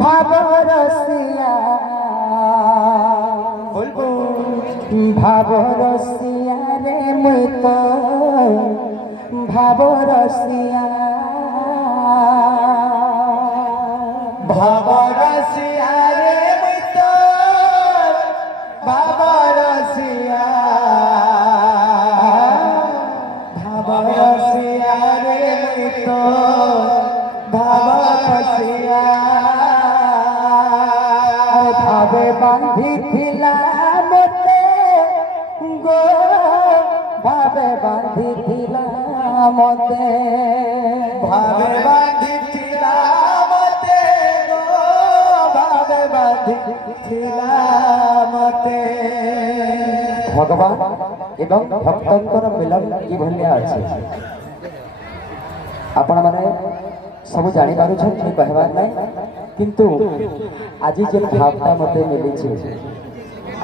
ভাবরসিয়া ভাবরসিয়া রে মুই তো ভাবরসিয়া ভাবরসিয়া রে মুই তো ভাবরসিয়া ভাবরসিয়া রে মুই তো ভাবরসিয়া ভাবে বাঁধিছিলা মতে গো ভাবে বাঁধিছিলা মতে ভাবে বাঁধিছিলা মতে গো ভাবে বাঁধিছিলা মতে। ভগবান এবং ভক্তଙ୍କର ମିଲନ କିଭଳିଆ ଅଛି ଆପଣମାନେ ସବୁ ଜାଣିପାରୁଛନ୍ତି ମୁଁ କହିବାର ନାହିଁ, କିନ୍ତୁ ଆଜି ଯେ ଭାବଟା ମୋତେ ମିଳିଛି,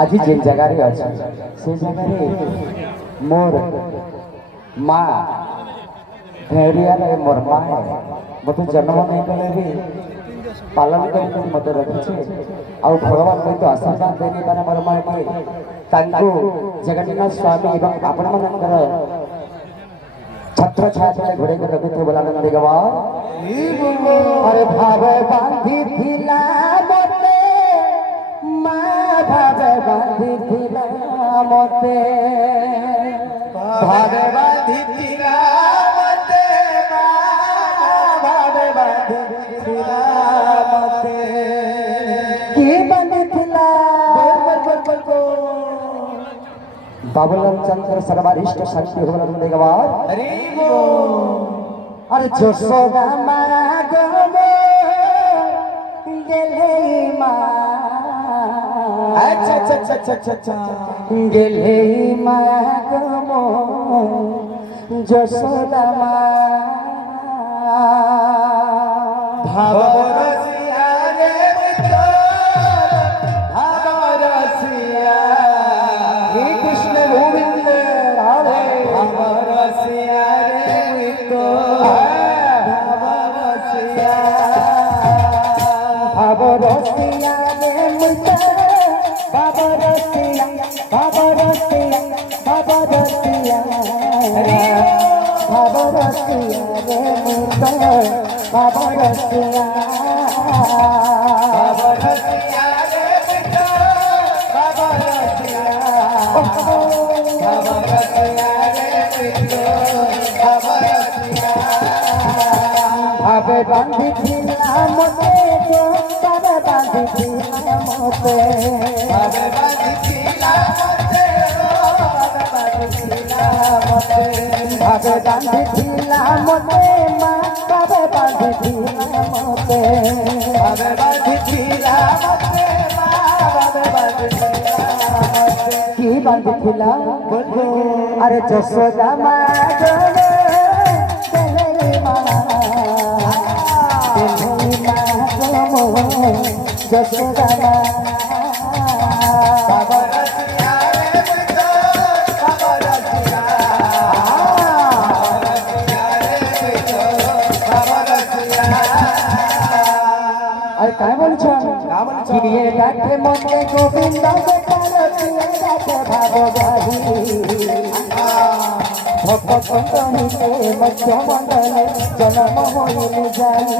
ଆଜି ଯେ ଜାଗାରେ ଅଛି ସେ ଜାଗାରେ ମୋର ମା ଭେଡ଼ିଆରେ ମୋର ମା ମୋତେ ଜନ୍ମ ନେଇଗଲେ ବି ପାଳନ କରିକି ମୋତେ ରଖିଛି। ଆଉ ଭଗବାନ ସହିତ ଆଶୀର୍ବାଦ ଦେଇକି ମାନେ ମୋର ମା'କେ ତାଙ୍କୁ ଜଗନ୍ନାଥ ସ୍ୱାମୀ ଏବଂ ଆପଣମାନଙ୍କର ଛତ୍ର ଛାୟା ତଳେ ଘୋଡ଼େଇକି ରଖିଥିବେ ବୋଲି ଆନନ୍ଦ ଗବା। ଆରେ ଭାବେ ବାନ୍ଧିଥିଲା ମତେ ମା ଭାବେ ବାନ୍ଧିଥିଲା ମତେ ଭାବେ ବାନ୍ଧିଥିଲା ମତେ ମା ଭାବେ ବାନ୍ଧିଥିଲା ମତେ। କି ବାନ୍ଧିଥିଲା बाबूलाल चंद्र सर्वारिष्ट शांति भवन देगवा। अरे जसोदा मारा गमो गेले मा अच्छा अच्छा अच्छा अच्छा अच्छा गेले मा गमो जसोदा मा भावरसिया रे मित्र भावरसिया हे कृष्ण गोविंद राधे भावरसिया रे मित्र भावरसिया भावरसिया रे मुझे भावरसिया भावरसिया भावरसिया भावरसिया रे मुझे भावरसिया भावरसिया रे मित्र भावरसिया भावरसिया रे मित्र भावरसिया भावे बांधिथिला मते जो भावे बांधिथिला मते भावे बांधिथिला मते भावे बांधिथिला मते मा भावे बांधिथिला मते भावे बांधिथिला मते मा भावे बांधिथिला मते। की बांधिथिला अरे जसोदा मा गले देले मा जसोदा मा भावरसिया रे मित्र भावरसिया भावरसिया रे मित्र भावरसिया। अरे काय बोलছো किए डाके मते गोविंद गोपाल किए डाके भाव गाही भक्त कहिते मध्य मंडल जन्म होइले जाई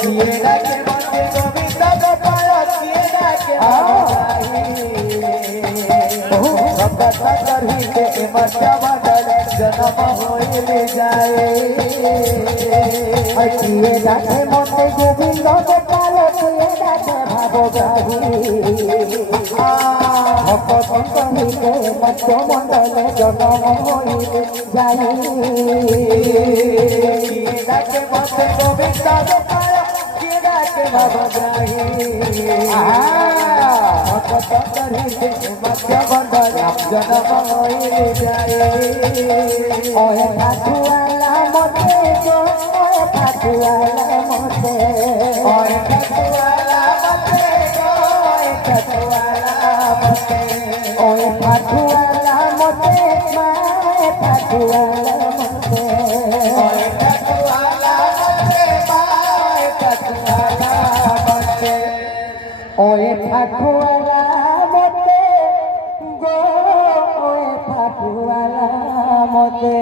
किए डाके मते गोविंद गोपाल किए डाके भावगाही भक्त कहिते मध्य मंडल जन्म होइले जाए। किए डाके मते गोविंद गोपाल किए डाके भाव गाही भक्त कहिते मध्य मंडल जन्म होइले जाई डाके मते गोविंद गोपाल किए डाके भावगाही भक्त कहिते मध्य मंडल जन्म होइले जाए। ओए फाटुआला मते जो ओए फाटुआला मते ओए फाटुआला मते ओए फाटुआला मते ओए फाटुआला मते माए फाटुआला मते ওয়ে ঠাকুয়ালা মতে গো ওয়ে ঠাকুয়ালা মতে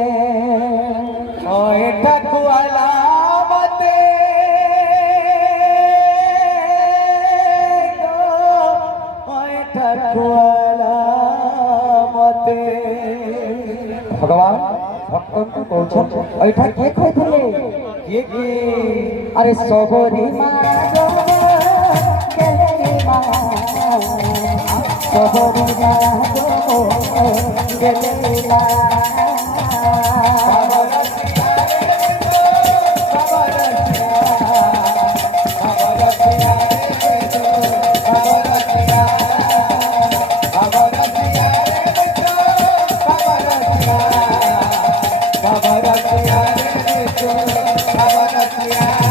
ওই ঠাকুয়ালা মতে ওই ঠাকুয়ালা মতে ভগবান ভক্তଙ୍କୁ କହୁଛନ୍ତି ଏଇଟା କିଏ କହିଥିଲେ କିଏ କିଏ ଆରେ ସବରୀ ମା ଗେଲେଇ ମା ସବରୀ ମା ଗେଲେଇ ମା Baba Rasiya,